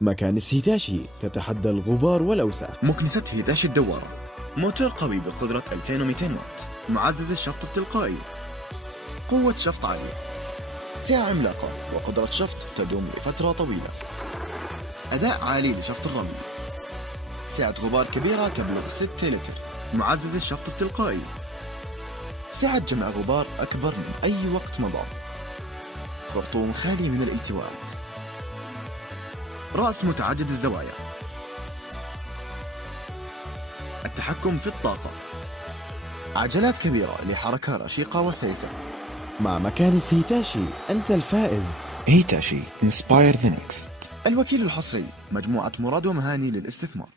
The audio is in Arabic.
مكانس هيتاشي تتحدى الغبار والأوساخ. مكنسة هيتاشي الدوارة، موتور قوي بقدرة 2200 واط، معزز الشفط التلقائي، قوة شفط عالية، سعة عملاقة وقدرة شفط تدوم لفترة طويلة، أداء عالي لشفط الرمل، سعة غبار كبيرة تبلغ 6 لتر، معزز الشفط التلقائي، سعة جمع غبار أكبر من أي وقت مضى، خرطوم خالي من الالتواءات، رأس متعدد الزوايا، التحكم في الطاقة، عجلات كبيرة لحركة رشيقة وسلسة. مع مكانس هيتاشي أنت الفائز. هيتاشي Inspire the Next. الوكيل الحصري، مجموعة مراد ومهاني للاستثمار.